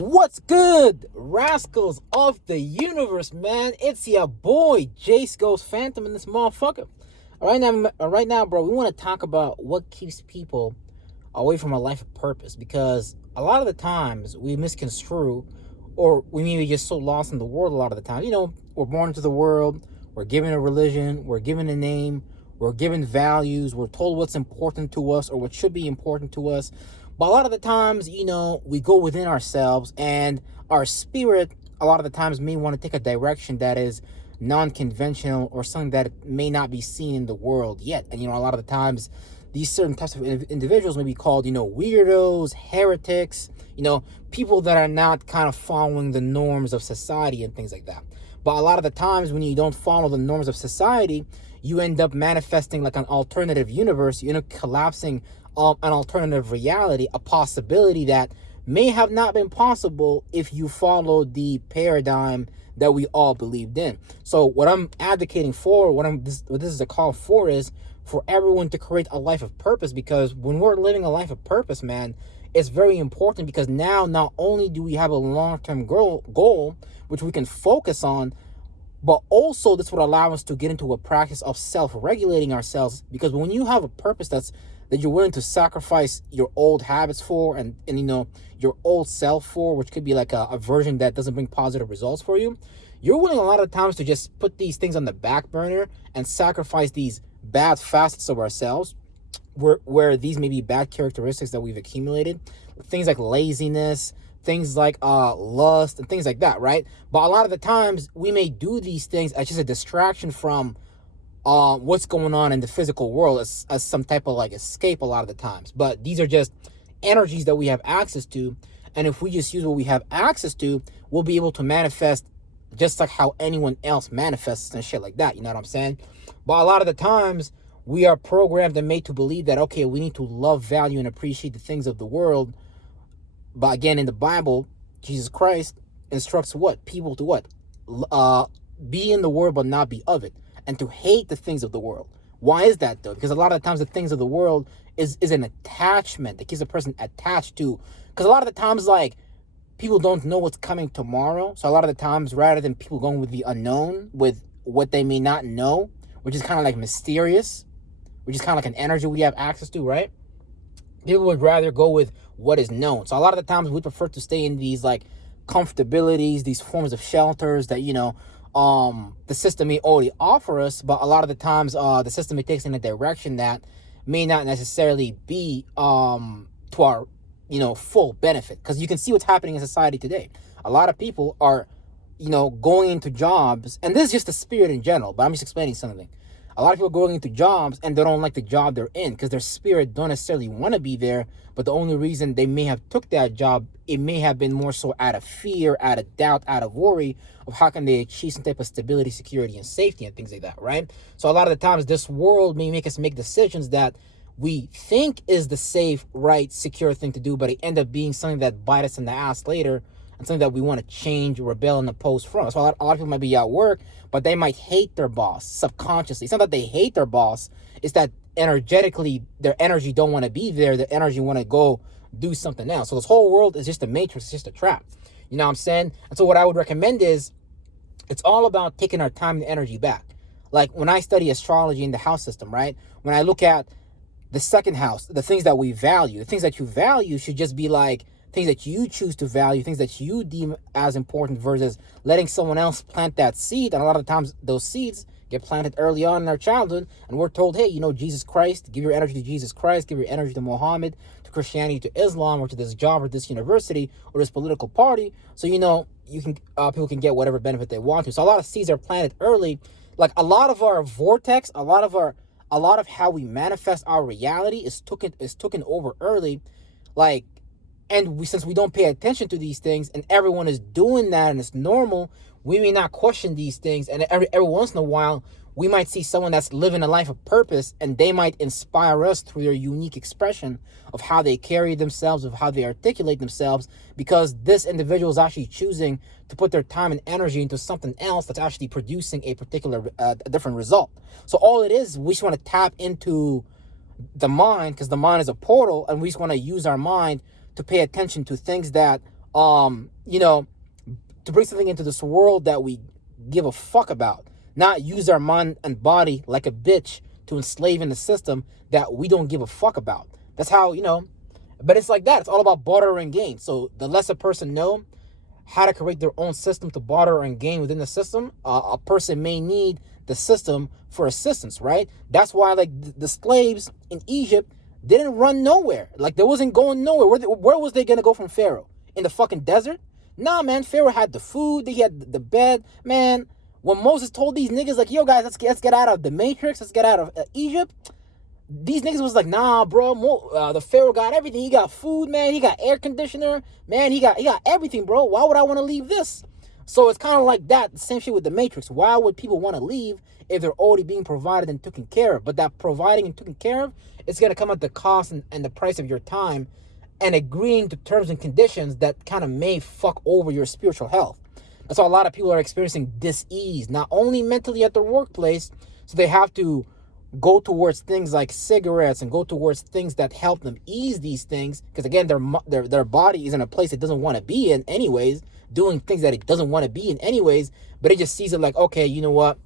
What's good, rascals of the universe, man? It's your boy, Jace Ghost Phantom in this motherfucker. Right now, bro, we want to talk about what keeps people away from a life of purpose, because a lot of the times we misconstrue, or we may be just so lost in the world a lot of the time. We're born into the world, we're given a religion, we're given a name, we're given values, we're told what's important to us or what should be important to us. But a lot of the times, we go within ourselves, and our spirit, a lot of the times, may want to take a direction that is non-conventional or something that may not be seen in the world yet. And, a lot of the times, these certain types of individuals may be called, weirdos, heretics, people that are not kind of following the norms of society and things like that. But a lot of the times when you don't follow the norms of society, you end up manifesting like an alternative universe. You end up collapsing an alternative reality, a possibility that may have not been possible if you followed the paradigm that we all believed in. So what I'm advocating for, what this is a call for, is for everyone to create a life of purpose. Because when we're living a life of purpose, man, it's very important, because now not only do we have a long-term goal which we can focus on, but also this would allow us to get into a practice of self-regulating ourselves. Because when you have a purpose that you're willing to sacrifice your old habits for, and your old self for, which could be like a version that doesn't bring positive results for you, you're willing a lot of times to just put these things on the back burner and sacrifice these bad facets of ourselves, where these may be bad characteristics that we've accumulated, things like laziness, things like lust, and things like that, right? But a lot of the times we may do these things as just a distraction from what's going on in the physical world, as some type of like escape a lot of the times. But these are just energies that we have access to, and if we just use what we have access to, we'll be able to manifest just like how anyone else manifests and shit like that. You know what I'm saying? But a lot of the times we are programmed and made to believe that, okay, we need to love, value, and appreciate the things of the world. But again, in the Bible, Jesus Christ instructs what? People to what? Be in the world but not be of it, and to hate the things of the world. Why is that, though? Because a lot of the times the things of the world is an attachment that keeps a person attached to. Because a lot of the times, like, people don't know what's coming tomorrow. So a lot of the times, rather than people going with the unknown, with what they may not know, which is kind of like mysterious, which is kind of like an energy we have access to, right? People would rather go with what is known. So a lot of the times we prefer to stay in these like comfortabilities, these forms of shelters that, the system may already offer us. But a lot of the times the system may take us in a direction that may not necessarily be to our, full benefit. Because you can see what's happening in society today. A lot of people are, going into jobs, and this is just the spirit in general, but I'm just explaining something. A lot of people going into jobs and they don't like the job they're in because their spirit don't necessarily want to be there. But the only reason they may have took that job, it may have been more so out of fear, out of doubt, out of worry of how can they achieve some type of stability, security, and safety and things like that, right? So a lot of the times this world may make us make decisions that we think is the safe, right, secure thing to do, but it end up being something that bite us in the ass later, and something that we want to change, rebel, and oppose from. So a lot of people might be at work, but they might hate their boss subconsciously. It's not that they hate their boss. It's that energetically, their energy don't want to be there. Their energy want to go do something else. So this whole world is just a matrix. It's just a trap. You know what I'm saying? And so what I would recommend is, it's all about taking our time and energy back. Like when I study astrology in the house system, right? When I look at the second house, the things that we value, the things that you value should just be like things that you choose to value, things that you deem as important, versus letting someone else plant that seed. And a lot of times those seeds get planted early on in our childhood, and we're told, hey, Jesus Christ, give your energy to Jesus Christ, give your energy to Muhammad, to Christianity, to Islam, or to this job, or this university, or this political party. So you can people can get whatever benefit they want to. So a lot of seeds are planted early. Like a lot of our vortex, a lot of how we manifest our reality is taken over early. Like, and since we don't pay attention to these things, and everyone is doing that, and it's normal, we may not question these things. And every once in a while, we might see someone that's living a life of purpose, and they might inspire us through their unique expression of how they carry themselves, of how they articulate themselves, because this individual is actually choosing to put their time and energy into something else that's actually producing a particular, a different result. So all it is, we just want to tap into the mind, because the mind is a portal, and we just want to use our mind to pay attention to things that you know, to bring something into this world that we give a fuck about, not use our mind and body like a bitch to enslave in the system that we don't give a fuck about. That's how, but it's like that. It's all about barter and gain. So the less a person know how to create their own system to barter and gain within the system, a person may need the system for assistance, right? That's why, like, the slaves in Egypt didn't run nowhere. Like, they wasn't going nowhere. Where was they going to go from Pharaoh? In the fucking desert? Nah, man, Pharaoh had the food. He had the bed. Man, when Moses told these niggas, like, yo, guys, let's get out of the Matrix. Let's get out of Egypt. These niggas was like, nah, bro, the Pharaoh got everything. He got food, man. He got air conditioner. Man, he got everything, bro. Why would I want to leave this? So it's kind of like that. The same shit with the Matrix. Why would people want to leave if they're already being provided and taken care of? But that providing and taken care of, it's going to come at the cost and the price of your time and agreeing to terms and conditions that kind of may fuck over your spiritual health. That's why a lot of people are experiencing dis-ease, not only mentally at their workplace, so they have to go towards things like cigarettes and go towards things that help them ease these things, because again, their body is in a place it doesn't want to be in anyways, doing things that it doesn't want to be in anyways, but it just sees it like, okay, you know what,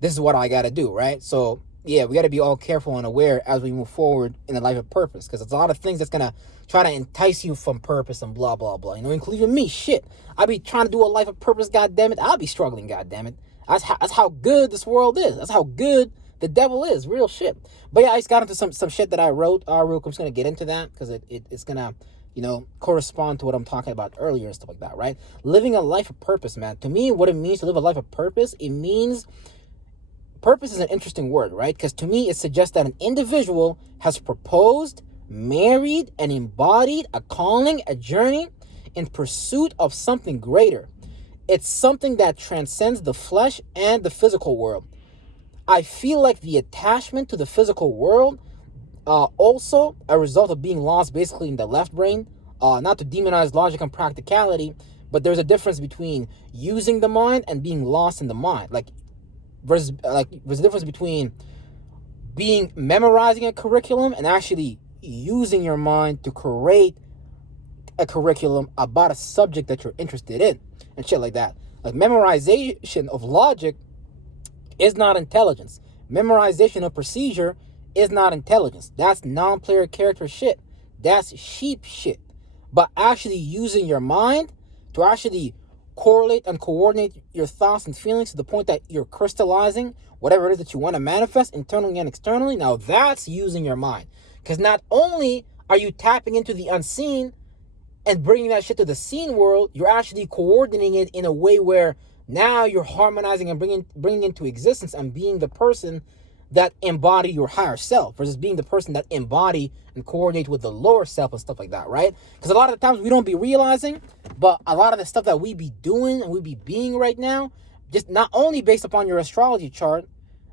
this is what I gotta do, right? So yeah, we got to be all careful and aware as we move forward in the life of purpose, because there's a lot of things that's gonna try to entice you from purpose and blah blah blah, including me. Shit, I be trying to do a life of purpose, goddammit. I'll be struggling, goddammit. That's how good this world is. That's how good the devil is. Real shit. But yeah, I just got into some shit that I wrote. Real quick, I'm just gonna get into that because it's gonna, correspond to what I'm talking about earlier and stuff like that, right? Living a life of purpose, man. To me, what it means to live a life of purpose, it means purpose is an interesting word, right? Because to me, it suggests that an individual has proposed, married, and embodied a calling, a journey in pursuit of something greater. It's something that transcends the flesh and the physical world. I feel like the attachment to the physical world, also a result of being lost basically in the left brain, not to demonize logic and practicality, but there's a difference between using the mind and being lost in the mind. There's a difference between memorizing a curriculum and actually using your mind to create a curriculum about a subject that you're interested in and shit like that. Like, memorization of logic is not intelligence. Memorization of procedure is not intelligence. That's non-player character shit. That's sheep shit. But actually using your mind to actually correlate and coordinate your thoughts and feelings to the point that you're crystallizing whatever it is that you want to manifest internally and externally, now that's using your mind. Because not only are you tapping into the unseen and bringing that shit to the seen world, you're actually coordinating it in a way where now you're harmonizing and bringing into existence and being the person that embody your higher self versus being the person that embody and coordinate with the lower self and stuff like that, right? Because a lot of the times we don't be realizing, but a lot of the stuff that we be doing and we be being right now, just not only based upon your astrology chart,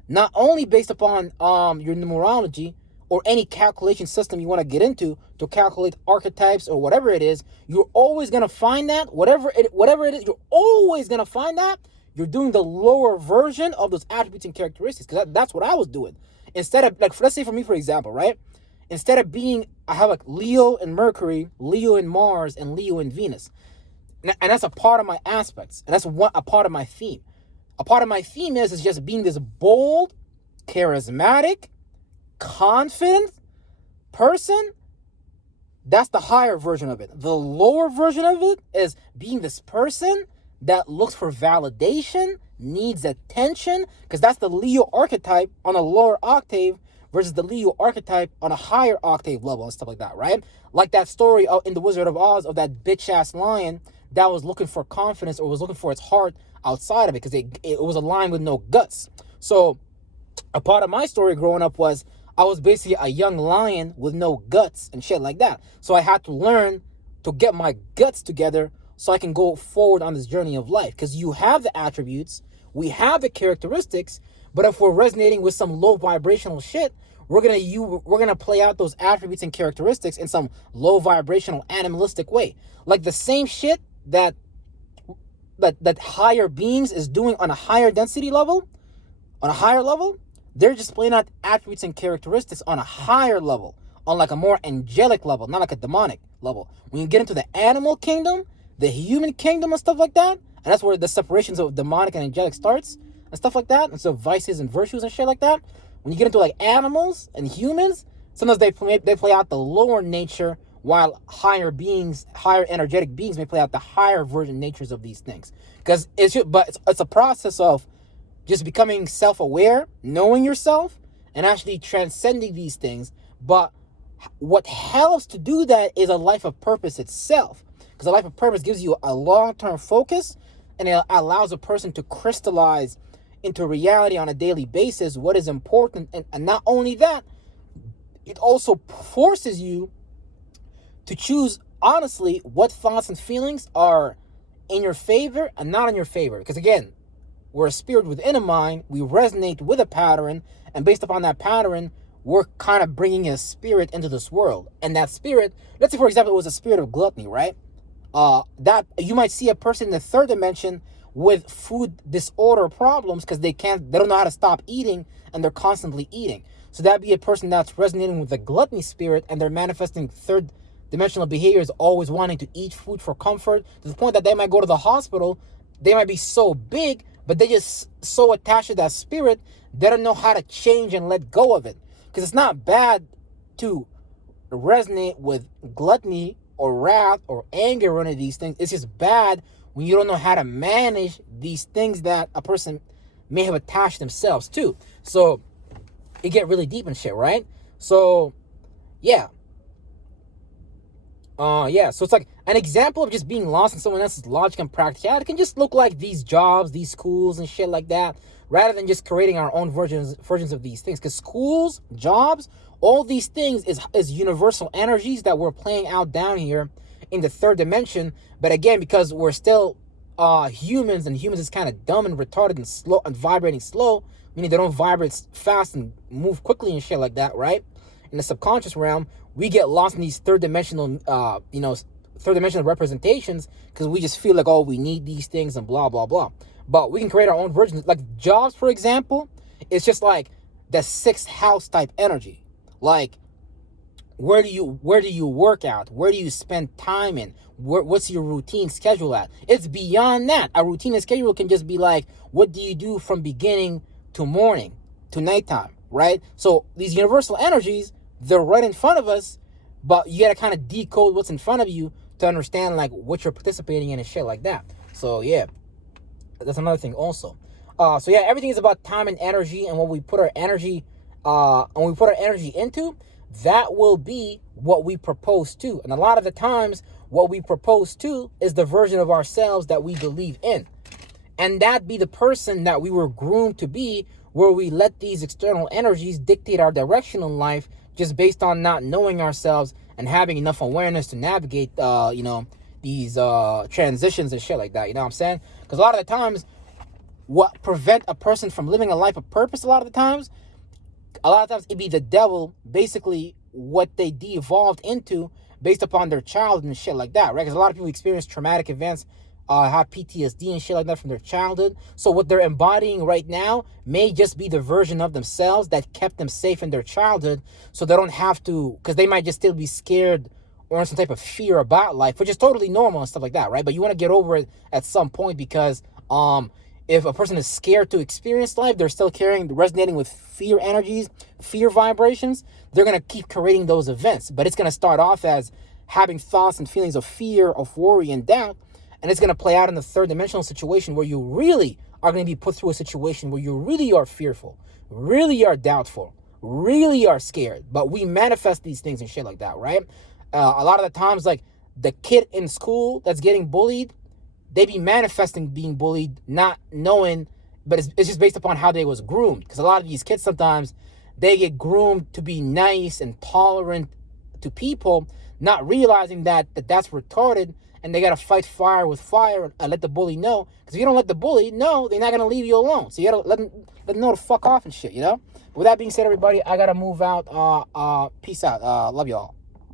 not only based upon your numerology or any calculation system you want to get into to calculate archetypes or whatever it is, you're always going to find that, whatever it is, you're always going to find that you're doing the lower version of those attributes and characteristics, because that's what I was doing. Instead of, like, let's say for me, for example, right? Instead of I have like Leo and Mercury, Leo and Mars, and Leo and Venus. And that's a part of my aspects. And that's a part of my theme. A part of my theme is just being this bold, charismatic, confident person. That's the higher version of it. The lower version of it is being this person that looks for validation, needs attention, because that's the Leo archetype on a lower octave versus the Leo archetype on a higher octave level and stuff like that, right? Like that story in The Wizard of Oz of that bitch-ass lion that was looking for confidence or was looking for its heart outside of it because it was a lion with no guts. So a part of my story growing up was I was basically a young lion with no guts and shit like that. So I had to learn to get my guts together so I can go forward on this journey of life. Because you have the attributes, we have the characteristics, but if we're resonating with some low vibrational shit, we're gonna play out those attributes and characteristics in some low vibrational animalistic way. Like the same shit that higher beings is doing on a higher density level, on a higher level, they're just playing out attributes and characteristics on a higher level, on like a more angelic level, not like a demonic level. When you get into the animal kingdom, the human kingdom and stuff like that, and that's where the separations of demonic and angelic starts and stuff like that, and so vices and virtues and shit like that. When you get into like animals and humans, sometimes they play out the lower nature, while higher beings, higher energetic beings may play out the higher version natures of these things. Because it's a process of just becoming self-aware, knowing yourself, and actually transcending these things. But what helps to do that is a life of purpose itself. Because a life of purpose gives you a long-term focus, and it allows a person to crystallize into reality on a daily basis what is important. And not only that, it also forces you to choose honestly what thoughts and feelings are in your favor and not in your favor. Because again, we're a spirit within a mind. We resonate with a pattern, and based upon that pattern, we're kind of bringing a spirit into this world. And that spirit, let's say for example, it was a spirit of gluttony, right? That you might see a person in the third dimension with food disorder problems because they don't know how to stop eating, and they're constantly eating. So that'd be a person that's resonating with the gluttony spirit, and they're manifesting third dimensional behaviors, always wanting to eat food for comfort, to the point that they might go to the hospital. They might be so big, but they just so attached to that spirit, they don't know how to change and let go of it. Because it's not bad to resonate with gluttony or wrath or anger or any of these things. It's just bad when you don't know how to manage these things that a person may have attached themselves to. So it get really deep and shit, right? So yeah. So it's like an example of just being lost in someone else's logic and practicality. It can just look like these jobs, these schools and shit like that, rather than just creating our own versions of these things. Because schools, jobs, all these things is universal energies that we're playing out down here in the third dimension. But again, because we're still humans, and humans is kind of dumb and retarded and slow and vibrating slow, meaning they don't vibrate fast and move quickly and shit like that, right? In the subconscious realm, we get lost in these third dimensional representations because we just feel like, oh, we need these things and blah, blah, blah. But we can create our own versions. Like jobs, for example, it's just like the sixth house type energy. Like, where do you work out? Where do you spend time in? What's your routine schedule at? It's beyond that. A routine and schedule can just be like, what do you do from beginning to morning to nighttime, right? So these universal energies, they're right in front of us, but you gotta kind of decode what's in front of you to understand like what you're participating in and shit like that. So yeah, that's another thing also. So yeah, everything is about time and energy, and what we put our energy into, that will be what we propose to. And a lot of the times, what we propose to is the version of ourselves that we believe in. And that be the person that we were groomed to be, where we let these external energies dictate our direction in life just based on not knowing ourselves and having enough awareness to navigate, these transitions and shit like that. You know what I'm saying? Because a lot of the times, what prevent a person from living a life of purpose, a lot of times it be the devil, basically what they de-evolved into based upon their childhood and shit like that, right? Because a lot of people experience traumatic events, have PTSD and shit like that from their childhood. So what they're embodying right now may just be the version of themselves that kept them safe in their childhood, so they don't have to, because they might just still be scared or in some type of fear about life, which is totally normal and stuff like that, right? But you want to get over it at some point, because if a person is scared to experience life, they're still resonating with fear energies, fear vibrations, they're going to keep creating those events. But it's going to start off as having thoughts and feelings of fear, of worry and doubt. And it's going to play out in the third dimensional situation where you really are going to be put through a situation where you really are fearful, really are doubtful, really are scared. But we manifest these things and shit like that, right? A lot of the times, like the kid in school that's getting bullied, they be manifesting being bullied, not knowing, but it's just based upon how they was groomed. Because a lot of these kids, sometimes they get groomed to be nice and tolerant to people, not realizing that that's retarded, and they got to fight fire with fire and let the bully know. Because if you don't let the bully know, they're not going to leave you alone. So you got to let them know to fuck off and shit, you know? But with that being said, everybody, I got to move out. Peace out. Love y'all.